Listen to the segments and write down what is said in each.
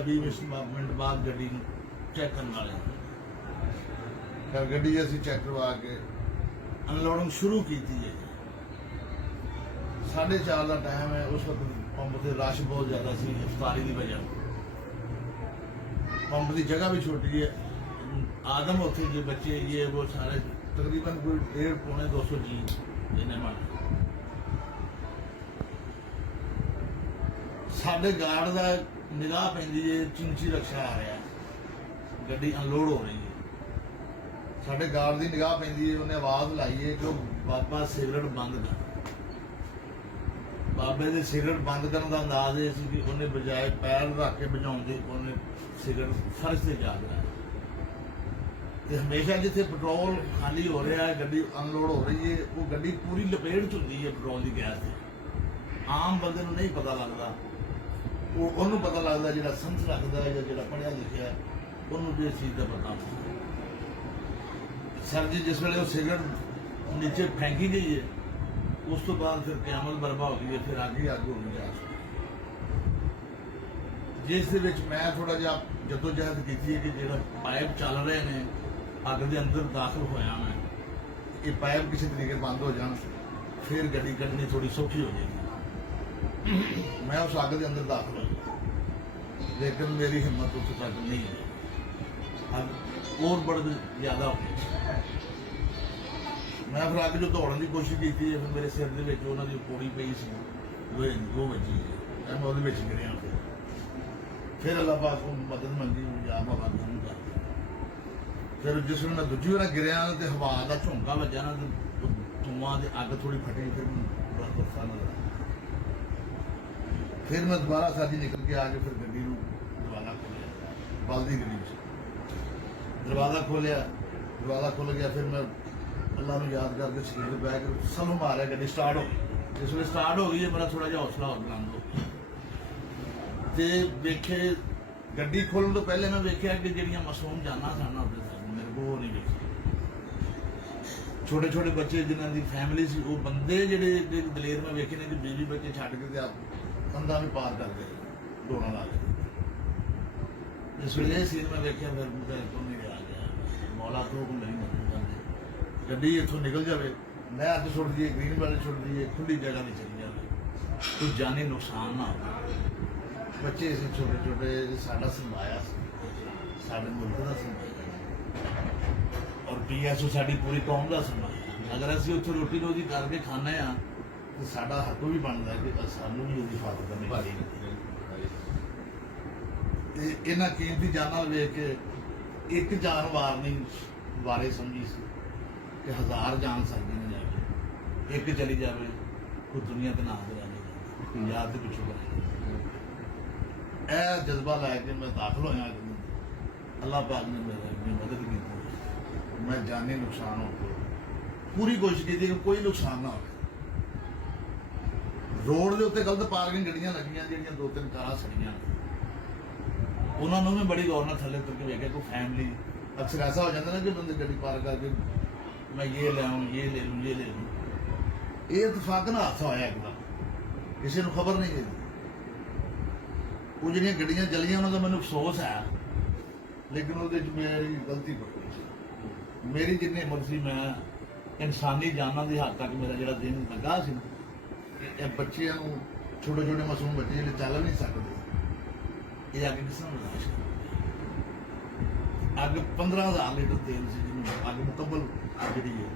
ਜਾਂ 20 ਮਿੰਟ ਬਾਅਦ ਗੱਡੀ ਨੂੰ ਚੈੱਕ ਕਰਨ ਵਾਲੇ ਫਿਰ ਗੱਡੀ ਅਸੀਂ ਚੈੱਕ ਕਰਵਾ ਕੇ ਅਨਲੋਡਿੰਗ ਸ਼ੁਰੂ ਕੀਤੀ ਹੈ। 4:30 ਦਾ ਟਾਈਮ ਹੈ। ਉਸ ਵਕਤ ਪੰਪ ਤੇ ਰਸ਼ ਬਹੁਤ ਜ਼ਿਆਦਾ ਸੀ ਇਫਤਾਰੀ ਦੀ ਵਜ੍ਹਾ। पंप की जगह भी छोटी है। आदम उत्थे जो बच्चे ये वो सारे तकरीबन कोई 150-200 जी इन्हें मान साढ़े गार्ड का निगाह पैंदी है। चिंची रक्षा आ रहा है, गड्डी अनलोड हो रही है। साढ़े गार्ड की निगाह पैंदी है, उन्हें आवाज़ लाई है कि बाबा सिगरेट बंद कर। बाबे दे सिगरेट बंद करने का अंदाज ये सी कि उन्हें बजाय पैर रख के बजाने उन्हें सिगरेट फर्श से जा रहा है। हमेशा जिथे पेट्रोल खाली हो रहा है, गड्डी अनलोड हो रही है, वो गड्डी पूरी लपेट च होंदी है पेट्रोल की गैस से। आम बंदे नूं नहीं पता लगता, उन्होंने पता लगता जो संस रखता है या जो पढ़िया लिखा है उन्होंने भी इस चीज़ का पता। सर जी जिस वे सिगरेट नीचे फेंकी गई है, उस तो बाद फिर क्यामत बर्बा हो गई है, फिर आगे आगे हो गया। जिस मैं थोड़ा जिहा जदोजहद की है कि जो पाइप चल रहे हैं अग के अंदर दाखिल होया मैं, ये पाइप किसी तरीके बंद हो जान फिर गड्डी कढ़नी थोड़ी सौखी हो जाएगी। मैं उस अग के अंदर दाखिल हो गया, लेकिन मेरी हिम्मत उस तक नहीं है। अग और बड़ी ज़्यादा हो गई। मैं फिर अग जो दौड़न की कोशिश की थी, फिर मेरे सिर के उन्होंने पौड़ी पई सी वो बची है, मैं वो गिरिया। फिर अल्लाह पाक को मदद मंगी, या बाबा खत्म कर दिया। फिर जिस मैं दूजी बार गिरिया तो हवा का झोंका बजा ना, तो धुआं से अग थोड़ी फटी, फिर बड़ा गुस्सा नजर आया। फिर मैं दोबारा साजी निकल के आके फिर गड्डी दरवाजा खोलिया, बलदी गड्डी दरवाजा खोलिया, दरवाजा खुल गया। फिर मैं अल्लाह में याद करके सीट पर बैठ के सलों मारिया, गड्डी स्टार्ट हो गई। जिस वे स्टार्ट हो गई है, मेरा थोड़ा जिहा हौसला और बुलंद हो गया। तो वेखे गड्डी खोलने तो पहले मैं वेख्या कि जिहड़ियां मासूम जाना सन मेरे को वो नहीं वेखी। छोटे छोटे बच्चे जिन्हों की फैमिली सी, वो बंदे जिहड़े दलेर में वेखे ने कि बीवी बच्चे छड्ड के कंधा भी पार कर गए दौड़ा ला के। जिस वे सीन में वेख्या फिर तो नहीं रहा गया। मौला तो मेरी मदद कर दे, गड्डी इत्थों निकल जाए, नहर च सुट जाइए, ग्रीन वाले सुट जाइए, खुली जगह नहीं चली जाए, कोई जानी नुकसान ना हो। बच्चे से छोटे छोटे साडा संभाया, साडे मुल्क का संभाया, और PSO साडी पूरी कौम का संभाया। अगर असीं उत्थे रोटी रोजी करके खाने आ तो साडा हक भी बनता है कि सानू भी उसकी हिफाजत करनी चाहिए। इन्हां कीमती जाना वेख के एक जान वारनी वारे समझी सी कि 1000 जान सकती नहीं जाए, एक चली जाए कोई दुनिया के नाम से जाने याद के पिछू बनाए। यह जज्बा लैके मैं दाखिल होया, अल्लाह पाक ने मेरी मदद की। मैं जानी नुकसान हो पूरी कोशिश की कि कोई नुकसान ना हो। रोड के उत्ते गलत पार्किंग गड्डियां लगियां, जिहड़ियां 2-3 कारां सड़ियां, उन्होंने भी बड़ी गौर थले उतर के वेख्या। कोई फैमिली अक्सर ऐसा हो जाता ना कि बंदे गड्डी पार्क करके मैं ये ले आऊँ, ये ले लूँ, ये ले लूँ। ये इतफाकन हादसा होया एकदम, किसी को खबर नहीं है। वो जिहड़ियां गड्डियां चलियां उन्होंने मैनूं अफसोस है, लेकिन वो मेरी गलती कोई नहीं। मेरी जिन्नी हिम्मत सी, मैं इंसानी जाना की हद तक मेरा जो दिन लगा सी, बच्चों छोटे छोटे मासूम बच्चे जो चल नहीं सकते, ये अग किस बर्दाश्त कर। अग 15,000 लीटर तेल से जिन्होंने अग मुकम्मल जी है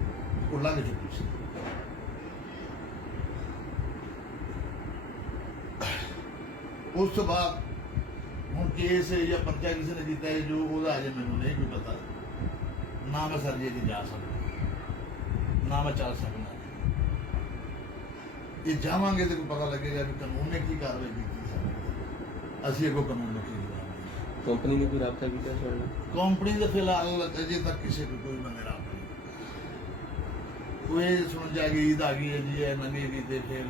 वो लग चुकी सी। उस तो बाद हूँ केस या पर्चा किसी ने किया है जो अजे मैनू नहीं कोई पता, ना मैं सर जी जा सकता, ना मैं चल सकता। ये जावांगे तो पता लगेगा कि कानून ने की कार्रवाई की, असी अगों कानून ने की। कंपनी ने कोई रबता किया? कंपनी तो फिलहाल अजे तक किसी को कोई बंदे रब नहीं। कोई सुन जाएगी ईद आ गई है जी, नवी ईद ते फिर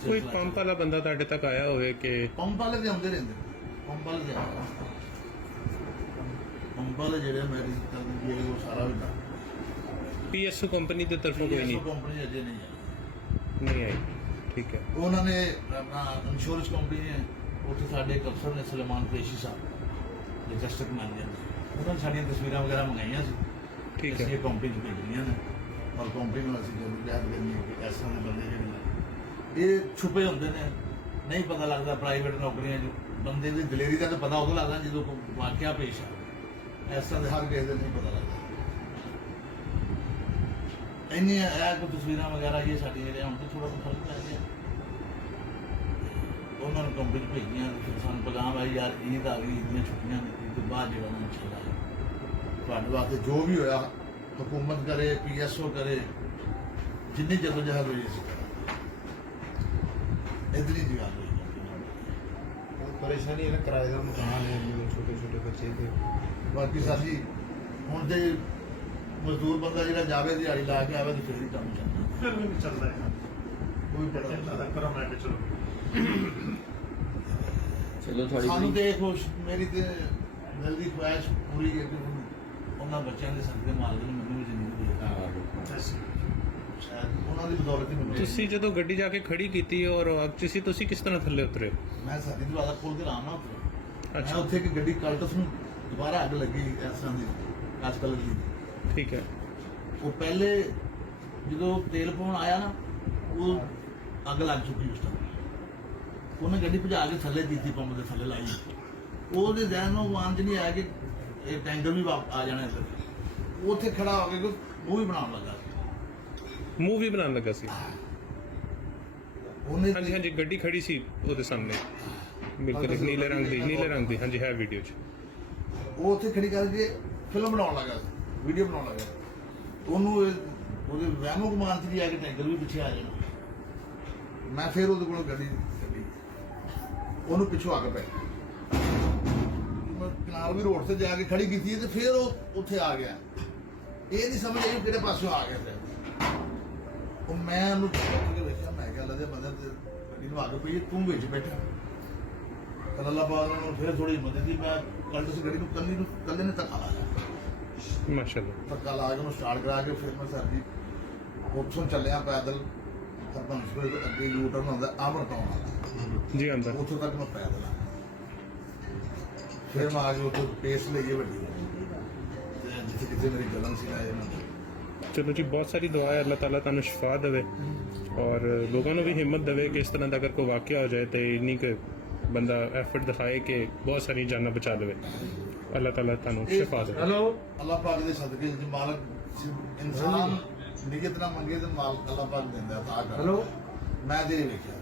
कोई पंप वाला बंदा तुहाडे तक आया होवे कि? पंप वाले तो आते रहते, पंप वाले पंप वाले जो मेरी वो सारा भी PSO कंपनी की तरफों कोई नहीं? कंपनी अजे नहीं आई। नहीं आई, ठीक है। उन्होंने अपना इंश्योरेंस कंपनी है ਉੱਥੇ ਸਾਡੇ ਇੱਕ ਅਫਸਰ ਨੇ ਸੁਲੇਮਾਨ ਕੁਰੈਸ਼ੀ ਸਾਹਿਬ ਡਿਸਟ੍ਰਿਕਟ ਮੈਨੇਜਰ ਉਹਨਾਂ ਨੇ ਸਾਡੀਆਂ ਤਸਵੀਰਾਂ ਵਗੈਰਾ ਮੰਗਾਈਆਂ ਸੀ। ਠੀਕ ਅਸੀਂ ਹੈ ਇਹ ਕੰਪਨੀ 'ਚ ਭੇਜੀਆਂ ਨੇ ਔਰ ਕੰਪਨੀ ਨੂੰ ਅਸੀਂ ਜਦੋਂ ਲਿਆ ਕਰਨੀ ਕਿ ਇਸ ਤਰ੍ਹਾਂ ਦੇ ਬੰਦੇ ਜਿਹੜੇ ਨੇ ਇਹ ਛੁਪੇ ਹੁੰਦੇ ਨੇ, ਨਹੀਂ ਪਤਾ ਲੱਗਦਾ। ਪ੍ਰਾਈਵੇਟ ਨੌਕਰੀਆਂ 'ਚ ਬੰਦੇ ਦੀ ਦਲੇਰੀ ਦਾ ਤਾਂ ਪਤਾ ਉਦੋਂ ਲੱਗਦਾ ਜਦੋਂ ਕੋਈ ਵਾਕਿਆ ਪੇਸ਼ ਆ। ਇਸ ਤਰ੍ਹਾਂ ਦੇ ਹਰ ਕਿਸੇ ਦੇ ਨਹੀਂ ਪਤਾ ਲੱਗਦਾ। ਇੰਨੀਆਂ ਇਹ ਕੋਈ ਤਸਵੀਰਾਂ ਵਗੈਰਾ ਇਹ ਸਾਡੀਆਂ ਜਿਹੜੀਆਂ ਹੁਣ ਤਾਂ ਥੋੜਾ ਬਹੁਤ ਫਰਕ ਪੈ ਗਿਆ। ਉਹਨਾਂ ਨੂੰ ਕੰਪਨੀ 'ਚ ਭੇਜੀਆਂ ਤੇ ਫਿਰ ਸਾਨੂੰ ਪੈਗਾਮ ਆਈ ਯਾਰ ਈਦ ਆ ਗਈ, ਈਦੀਆਂ ਛੁੱਟੀਆਂ ਨੇ, ਈਦ ਤੋਂ ਬਾਅਦ ਜਿਹੜਾ ਨਾ ਚੱਲਦਾ ਤੁਹਾਡੇ ਵਾਸਤੇ ਜੋ ਵੀ ਹੋਇਆ ਹੁਕੂਮਤ ਕਰੇ, PSO ਕਰੇ, ਜਿੰਨੀ ਜਦੋਜਹਿਦ ਹੋਈ ਸੀ ਇਤਨੀ ਜੀ ਗੱਲ ਹੋਈ। ਪਰੇਸ਼ਾਨੀ ਹੈ ਨਾ, ਕਿਰਾਏ ਦਾ ਮਕਾਨ ਹੈ, ਛੋਟੇ ਛੋਟੇ ਬੱਚੇ ਤੇ ਬਾਕੀ ਸਾਡੀ ਹੁਣ ਤੇ ਮਜ਼ਦੂਰ ਬੰਦਾ ਜਿਹੜਾ ਜਾਵੇ ਦਿਹਾੜੀ ਲਾ ਕੇ ਆਵੇ ਤੇ ਫਿਰ ਹੀ ਕੰਮ ਚੱਲਦਾ। ਫਿਰ ਵੀ ਨਹੀਂ ਚੱਲਦਾ ਹੈ। ਕੋਈ ਪਤਾ ਨਹੀਂ। ਕਰੋ ਮੈਂ ਕਿ ਚਲੋ ਚਲੋ ਸਾਨੂੰ ਤੁਹਾਡੀ ਤੇ ਖੁਸ਼ ਮੇਰੀ ਤੇ ਦਿਲ ਦੀ ਖੁਆਇਸ਼ ਪੂਰੀ ਹੈ ਕਿ ਹੁਣ ਉਹਨਾਂ ਬੱਚਿਆਂ ਦੇ ਸਦਕੇ ਮਾਲਕ ਨੇ ਮੈਨੂੰ ਵੀ ਜ਼ਿੰਦਗੀ ਦੇ ਸ਼ਾਇਦ ਉਹਨਾਂ ਦੀ ਬਦੌਲਤ ਹੀ ਮੈਨੂੰ ਤੁਸੀਂ ਜਦੋਂ ਗੱਡੀ ਜਾ ਕੇ ਖੜੀ ਕੀਤੀ ਔਰ ਅੱਗ 'ਚ ਸੀ, ਤੁਸੀਂ ਕਿਸ ਤਰ੍ਹਾਂ ਥੱਲੇ ਉਤਰੇ? ਮੈਂ ਸਾਡੀ ਦਰਵਾਜ਼ਾ ਖੋਲ ਕੇ ਆਰਾਮ ਨਾਲ ਉਤਰਿਆ। ਮੈਂ ਅੱਛਾ ਉੱਥੇ ਇੱਕ ਗੱਡੀ ਕਲਟਸ ਨੂੰ ਦੁਬਾਰਾ ਅੱਗ ਲੱਗੀ ਇਸ ਤਰ੍ਹਾਂ ਦੀ ਕਾਚ ਕਲਰ ਦੀ। ਠੀਕ ਹੈ ਉਹ ਪਹਿਲੇ ਜਦੋਂ ਤੇਲ ਪਾਉਣ ਆਇਆ ਨਾ ਉਹ ਅੱਗ ਲੱਗ ਚੁੱਕੀ ਉਸ ਟਾਈਮ। ਉਹਨੇ ਗੱਡੀ ਭਜਾ ਕੇ ਥੱਲੇ ਦਿੱਤੀ, ਪੰਪ ਦੇ ਥੱਲੇ ਲਾਈ। ਉਹਦੇ ਜ਼ਹਿਨ ਨੂੰ ਆਵਾਜ਼ ਨਹੀਂ ਆਇਆ ਕਿ ਇਹ ਟੈਂਕਰ ਵੀ ਆ ਜਾਣਾ ਇੱਧਰ। ਉਹ ਉੱਥੇ ਖੜਾ ਹੋ ਕੇ ਉਹ ਵੀ ਬਣਾਉਣ ਲੱਗਾ। ਮੂੰਹ ਵੀ ਬਣਾਉਣ ਲੱਗਾ ਸੀ। ਉਹਨੇ ਹਾਂਜੀ ਹਾਂਜੀ ਗੱਡੀ ਖੜੀ ਸੀ ਉਹਦੇ ਸਾਹਮਣੇ, ਬਿਲਕੁਲ ਇੱਕ ਨੀਲੇ ਰੰਗ ਦੀ ਹਾਂਜੀ ਹੈ ਵੀਡੀਓ 'ਚ। ਉਹ ਉੱਥੇ ਖੜੀ ਕਰਕੇ ਫਿਲਮ ਬਣਾਉਣ ਲੱਗਾ, ਵੀਡੀਓ ਬਣਾਉਣ ਲੱਗਾ। ਉਹਨੂੰ ਉਹਦੇ ਵਹਿਮੋ ਗੁਮਾਨ 'ਚ ਵੀ ਆ ਕੇ ਟੈਂਕਰ ਵੀ ਪਿੱਛੇ ਆ ਜਾਣਾ। ਮੈਂ ਫਿਰ ਉਹਦੇ ਕੋਲੋਂ ਗੱਡੀ ਕੱਢੀ, ਉਹਨੂੰ ਪਿੱਛੋਂ ਅੱਗ ਪੈ ਗਈ। ਮੈਂ ਕਿਨਾਰ ਵੀ ਰੋਡ ਤੇ ਜਾ ਕੇ ਖੜੀ ਕੀਤੀ ਤੇ ਫਿਰ ਉਹ ਉੱਥੇ ਆ ਗਿਆ। ਇਹ ਨਹੀਂ ਸਮਝ ਆਈ ਕਿਹੜੇ ਪਾਸੋਂ ਆ ਗਿਆ। ਉਹ ਮੈਂ ਉਹਨੂੰ ਪੁੱਛ ਕੇ ਵੇਖਿਆ, ਮੈਂ ਕਿਹਾ ਲੱਦੇ ਬੰਦੇ ਤੇ ਗੱਡੀ ਨੂੰ ਅੱਗ ਪਈ, ਤੂੰ ਵਿੱਚ ਬੈਠਾ। ਤਾਂ ਅੱਲਾਹ ਪਾਕ ਨੇ ਫਿਰ ਥੋੜੀ ਹਿੰਮਤ ਦਿੱਤੀ। ਮੈਂ ਕੱਲ੍ਹ ਉਸ ਗੱਡੀ ਨੂੰ ਕੱਲੇ ਨੇ ਧੱਕਾ ਲਾਇਆ। ਮਾਸ਼ਾਅੱਲਾ। ਧੱਕਾ ਲਾ ਕੇ ਉਹਨੂੰ ਸਟਾਰਟ ਕਰਾ ਕੇ ਫਿਰ ਮੈਂ ਸਰ ਜੀ ਉੱਥੋਂ ਚੱਲਿਆ ਪੈਦਲ। ਹਰਬੰਸਪੁਰ ਤੋਂ ਅੱਗੇ ਯੂ ਟਰਨ ਆਉਂਦਾ ਆਮਰ ਤੋਂ ਆਉਣਾ, ਜੀ ਆਂਦਾ ਉੱਥੋਂ ਤੱਕ ਮੈਂ ਪੈਦਲ ਆ। ਫਿਰ ਮੈਂ ਆ ਕੇ ਉੱਥੋਂ ਪੇਸ ਲਈਏ ਵੱਡੀ ਤੇ ਜਿੱਥੇ ਕਿਤੇ ਮੇਰੀ ਗਲਨ ਸੀ ਨਾ ਇਹਨਾਂ ਚਲੋ ਜੀ, ਬਹੁਤ ਸਾਰੀ ਦੁਆ ਹੈ, ਅੱਲਾਹ ਤਾਲਾ ਤੁਹਾਨੂੰ ਸ਼ਿਫਾ ਦੇਵੇ ਔਰ ਲੋਕਾਂ ਨੂੰ ਵੀ ਹਿੰਮਤ ਦੇਵੇ ਕਿ ਇਸ ਤਰ੍ਹਾਂ ਦਾ ਅਗਰ ਕੋਈ ਵਾਕਿਆ ਹੋ ਜਾਏ ਤੇ ਇੰਨੀ ਕੁ ਬੰਦਾ ਐਫਰਟ ਦਿਖਾਏ ਕਿ ਬਹੁਤ ਸਾਰੀ ਜਾਨਾਂ ਬਚਾ ਲਵੇ। ਅੱਲਾਹ ਤਾਲਾ ਤੁਹਾਨੂੰ ਸ਼ਿਫਾ ਦੇਵੇ। ਅੱਲਾਹ ਪਾਕ ਦੇ ਸਦਕੇ ਜੇ ਮਾਲਕ ਇਨਸਾਨ ਨਿਯਤ ਨਾ ਮੰਗੇ ਤੇ ਮਾਲਕ ਅੱਲਾਹ ਪਾਕ ਦਿੰਦਾ ਤਾਂ ਕਰ। ਮੈਂ ਤੇਰੇ ਵੇਖਿਆ